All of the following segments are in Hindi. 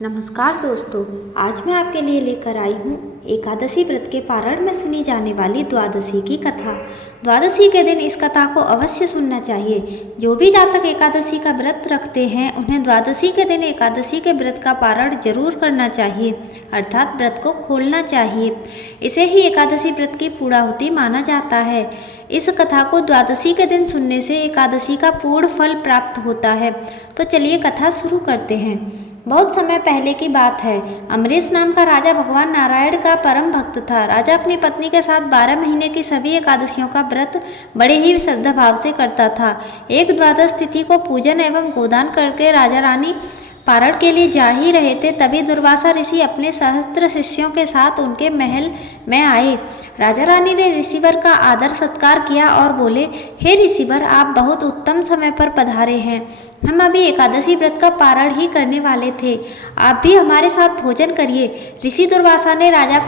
नमस्कार दोस्तों, आज मैं आपके लिए लेकर आई हूँ एकादशी व्रत के पारण में सुनी जाने वाली द्वादशी की कथा। द्वादशी के दिन इस कथा को अवश्य सुनना चाहिए। जो भी जातक एकादशी का व्रत रखते हैं उन्हें द्वादशी के दिन एकादशी के व्रत का पारण जरूर करना चाहिए, अर्थात व्रत को खोलना चाहिए। इसे ही एकादशी व्रत की पूर्णाहुति माना जाता है। इस कथा को द्वादशी के दिन सुनने से एकादशी का पूर्ण फल प्राप्त होता है। तो चलिए कथा शुरू करते हैं। बहुत समय पहले की बात है। अमरीश नाम का राजा भगवान नारायण का परम भक्त था। राजा अपनी पत्नी के साथ 12 महीने की सभी एकादशियों का व्रत बड़े ही श्रद्धा भाव से करता था। एक द्वादश तिथि को पूजन एवं गोदान करके राजा रानी पारण के लिए जा ही रहे थे, तभी दुर्वासा ऋषि अपने सहस्त्र शिष्यों के साथ उनके महल में आए। राजा रानी ने ऋषिवर का आदर सत्कार किया और बोले, हे ऋषिवर, आप बहुत उत्तम समय पर पधारे हैं। हम अभी एकादशी व्रत का पारण ही करने वाले थे, आप भी हमारे साथ भोजन करिए। ऋषि दुर्वासा ने राजा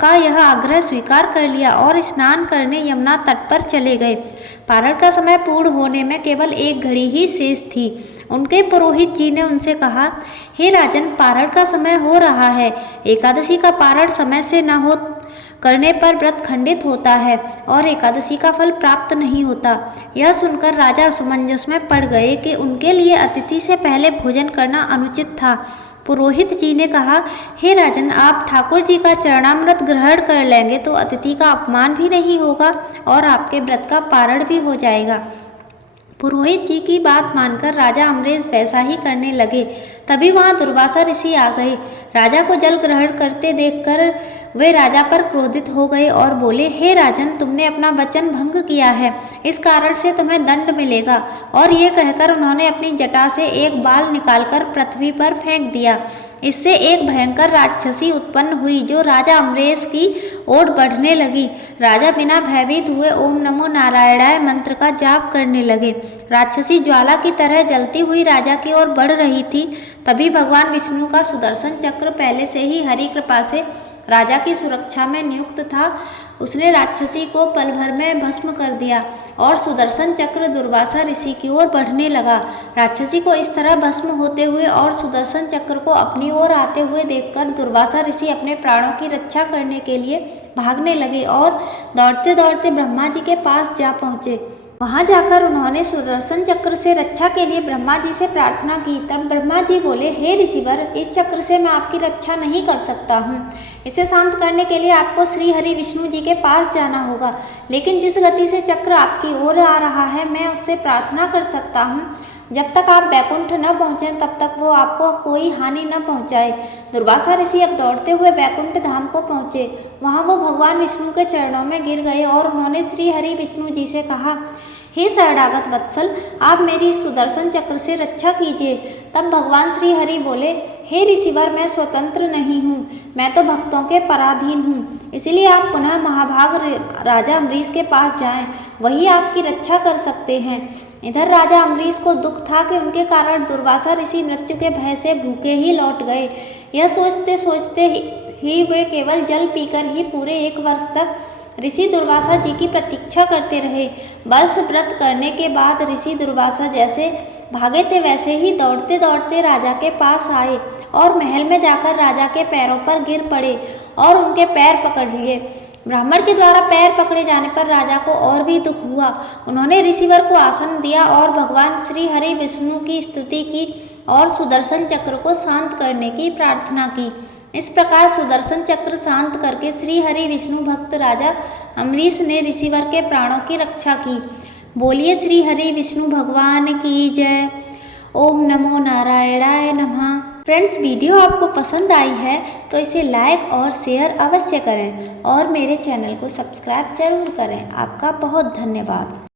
का यह आग्रह स्वीकार कर लिया और स्नान करने यमुना तट पर चले गए। पारण का समय पूर्ण होने में केवल 1 घड़ी ही शेष थी। उनके पुरोहित जी ने उनसे कहा, हे राजन, पारण का समय हो रहा है। एकादशी का पारण समय से न हो करने पर व्रत खंडित होता है और एकादशी का फल प्राप्त नहीं होता। यह सुनकर राजा असमंजस में पड़ गए कि उनके लिए अतिथि से पहले भोजन करना अनुचित था। पुरोहित जी ने कहा, हे राजन, आप ठाकुर जी का चरणामृत ग्रहण कर लेंगे तो अतिथि का अपमान भी नहीं होगा और आपके व्रत का पारण भी हो जाएगा। पुरोहित जी की बात मानकर राजा अमरीश वैसा ही करने लगे। तभी वहां दुर्वासा ऋषि आ गए। राजा को जल ग्रहण करते देखकर वे राजा पर क्रोधित हो गए और बोले, हे राजन, तुमने अपना वचन भंग किया है, इस कारण से तुम्हें दंड मिलेगा। और ये कहकर उन्होंने अपनी जटा से एक बाल निकालकर पृथ्वी पर फेंक दिया। इससे एक भयंकर राक्षसी उत्पन्न हुई जो राजा अमरीश की ओर बढ़ने लगी। राजा बिना भयभीत हुए ओम नमो नारायणाय मंत्र का जाप करने लगे। राक्षसी ज्वाला की तरह जलती हुई राजा की ओर बढ़ रही थी। तभी भगवान विष्णु का सुदर्शन चक्र पहले से ही हरि कृपा से राजा की सुरक्षा में नियुक्त था। उसने राक्षसी को पल भर में भस्म कर दिया और सुदर्शन चक्र दुर्वासा ऋषि की ओर बढ़ने लगा। राक्षसी को इस तरह भस्म होते हुए और सुदर्शन चक्र को अपनी ओर आते हुए देखकर दुर्वासा ऋषि अपने प्राणों की रक्षा करने के लिए भागने लगे और दौड़ते दौड़ते ब्रह्मा जी के पास जा पहुँचे। वहां जाकर उन्होंने सुदर्शन चक्र से रक्षा के लिए ब्रह्मा जी से प्रार्थना की। तब ब्रह्मा जी बोले, हे ऋषिवर, इस चक्र से मैं आपकी रक्षा नहीं कर सकता हूँ। इसे शांत करने के लिए आपको श्री हरि विष्णु जी के पास जाना होगा। लेकिन जिस गति से चक्र आपकी ओर आ रहा है, मैं उससे प्रार्थना कर सकता हूँ। जब तक आप बैकुंठ न पहुँचे तब तक वो आपको कोई हानि न पहुँचाए। दुर्वासा ऋषि अब दौड़ते हुए बैकुंठ धाम को पहुँचे। वहाँ वो भगवान विष्णु के चरणों में गिर गए और उन्होंने श्री हरि विष्णु जी से कहा, हे शरणागत वत्सल, आप मेरी सुदर्शन चक्र से रक्षा कीजिए। तब भगवान श्री हरि बोले, हे ऋषिवर, मैं स्वतंत्र नहीं हूँ, मैं तो भक्तों के पराधीन हूँ। इसलिए आप पुनः महाभाग राजा अमरीश के पास जाएं, वही आपकी रक्षा कर सकते हैं। इधर राजा अमरीश को दुख था कि उनके कारण दुर्वासा ऋषि मृत्यु के भय से भूखे ही लौट गए। यह सोचते सोचते ही वे केवल जल पीकर ही पूरे 1 वर्ष तक ऋषि दुर्वासा जी की प्रतीक्षा करते रहे। वर्ष व्रत करने के बाद ऋषि दुर्वासा जैसे भागे थे वैसे ही दौड़ते दौड़ते राजा के पास आए और महल में जाकर राजा के पैरों पर गिर पड़े और उनके पैर पकड़ लिए। ब्राह्मण के द्वारा पैर पकड़े जाने पर राजा को और भी दुख हुआ। उन्होंने ऋषिवर को आसन दिया और भगवान श्री हरि विष्णु की स्तुति की और सुदर्शन चक्र को शांत करने की प्रार्थना की। इस प्रकार सुदर्शन चक्र शांत करके श्री हरि विष्णु भक्त राजा अमरीश ने ऋषिवर के प्राणों की रक्षा की। बोलिए श्री हरि विष्णु भगवान की जय। ओम नमो नारायणाय नमः। फ्रेंड्स, वीडियो आपको पसंद आई है तो इसे लाइक और शेयर अवश्य करें और मेरे चैनल को सब्सक्राइब जरूर करें। आपका बहुत धन्यवाद।